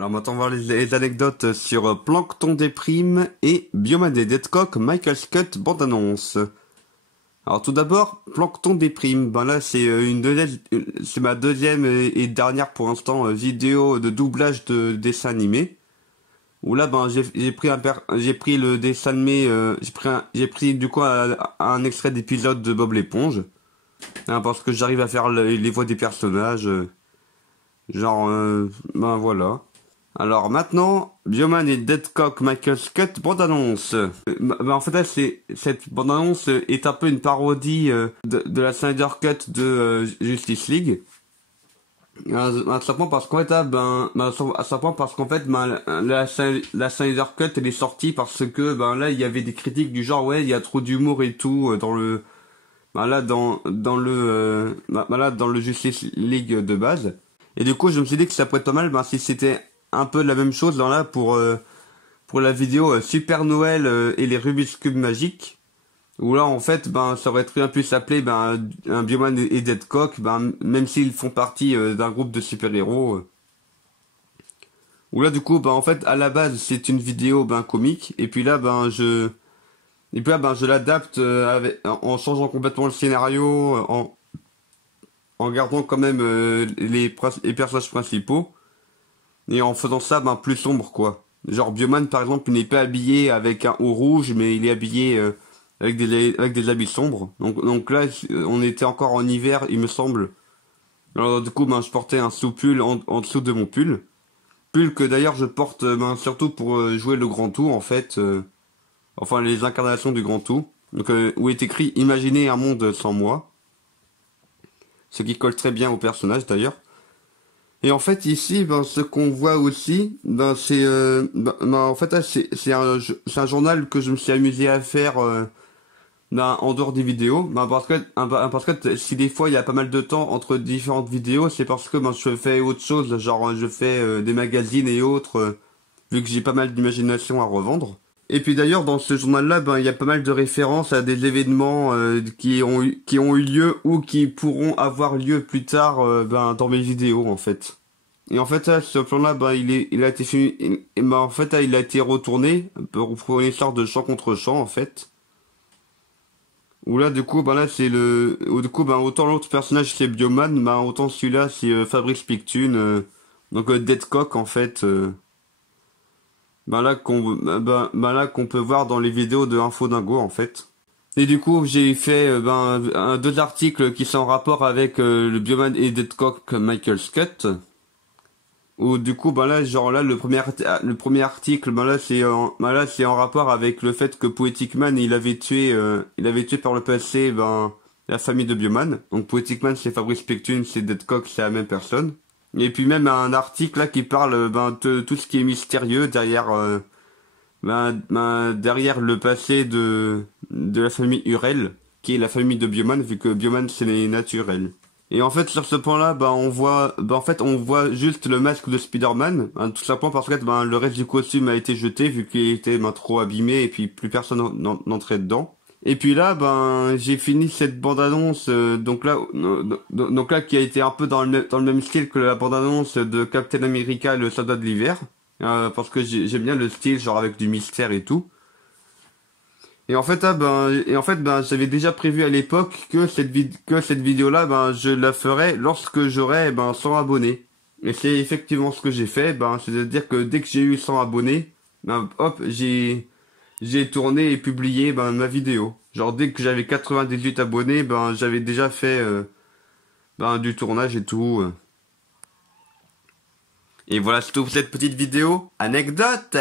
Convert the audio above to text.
Alors maintenant on va voir les anecdotes sur Plankton Déprime et Bioman et Deadcock, Michael's Cut, bande-annonce. Alors tout d'abord, Plankton Déprime. Ben là c'est c'est ma deuxième et dernière pour l'instant vidéo de doublage de dessin animé. Où là ben j'ai pris le dessin animé, j'ai pris du coup un extrait d'épisode de Bob l'éponge. Hein, parce que j'arrive à faire les voix des personnages. Ben voilà. Alors maintenant, Bioman et Deadcock Michael's Cut, bande-annonce. En fait là, cette bande-annonce est un peu une parodie de la Snyder Cut de Justice League. Simplement parce qu'en fait, simplement parce qu'en fait, la Snyder Cut elle est sortie parce que là il y avait des critiques du genre ouais il y a trop d'humour et tout dans le dans le Justice League de base. Et du coup, je me suis dit que ça pourrait être pas mal si c'était un peu la même chose pour la vidéo Super Noël et les Rubik's Cube magiques. Où là, en fait, ça aurait très bien pu s'appeler un Bioman et Deadcock, même s'ils font partie d'un groupe de super-héros. Où là, du coup, en fait, à la base, c'est une vidéo comique. Et puis là, je l'adapte en changeant complètement le scénario, en gardant quand même les personnages principaux et en faisant ça plus sombre quoi. Genre Bioman par exemple il n'est pas habillé avec un haut rouge mais il est habillé avec des habits sombres. Donc là on était encore en hiver il me semble. Alors du coup je portais un sous-pull en dessous de mon pull. Pull que d'ailleurs je porte surtout pour jouer le grand tour en fait. Enfin les incarnations du grand tour. Donc où est écrit imaginez un monde sans moi. Ce qui colle très bien au personnage d'ailleurs. Et en fait ici, ce qu'on voit aussi, c'est, en fait, là, c'est un journal que je me suis amusé à faire en dehors des vidéos. Parce que si des fois il y a pas mal de temps entre différentes vidéos, c'est parce que je fais autre chose, genre je fais des magazines et autres, vu que j'ai pas mal d'imagination à revendre. Et puis d'ailleurs dans ce journal-là, il y a pas mal de références à des événements qui ont eu lieu ou qui pourront avoir lieu plus tard dans mes vidéos en fait. Et en fait là, ce plan-là, il a été fini, en fait là, il a été retourné pour une sorte de champ contre champ en fait. Où là du coup là c'est du coup autant l'autre personnage c'est Bioman, autant celui-là c'est Fabrice Pictune, donc Deadcock en fait. Là qu'on peut voir dans les vidéos de Info Dingo en fait. Et du coup j'ai fait deux articles qui sont en rapport avec le Bioman et Deadcock Michael's Cut. Où du coup là genre là le premier article là c'est en rapport avec le fait que Poetic Man il avait tué par le passé la famille de Bioman. Donc Poetic Man c'est Fabrice Pictune, c'est Deadcock, c'est la même personne. Et puis même un article là qui parle de tout ce qui est mystérieux derrière derrière le passé de la famille Hurel, qui est la famille de Bioman vu que Bioman c'est les naturels. Et en fait sur ce point-là on voit juste le masque de Spider-Man, tout simplement parce que le reste du costume a été jeté vu qu'il était trop abîmé et puis plus personne n'entrait dedans. Et puis là, j'ai fini cette bande-annonce, donc là, qui a été un peu dans le même style que la bande-annonce de Captain America, le soldat de l'hiver, parce que j'aime bien le style, genre avec du mystère et tout. Et en fait, j'avais déjà prévu à l'époque que cette vidéo-là, je la ferais lorsque j'aurais 100 abonnés. Et c'est effectivement ce que j'ai fait, c'est-à-dire que dès que j'ai eu 100 abonnés, hop, j'ai tourné et publié ma vidéo. Genre dès que j'avais 98 abonnés, j'avais déjà fait du tournage et tout. Et voilà, c'est tout pour cette petite vidéo. Anecdote!